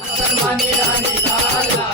सर्वांनी राणी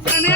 Planet.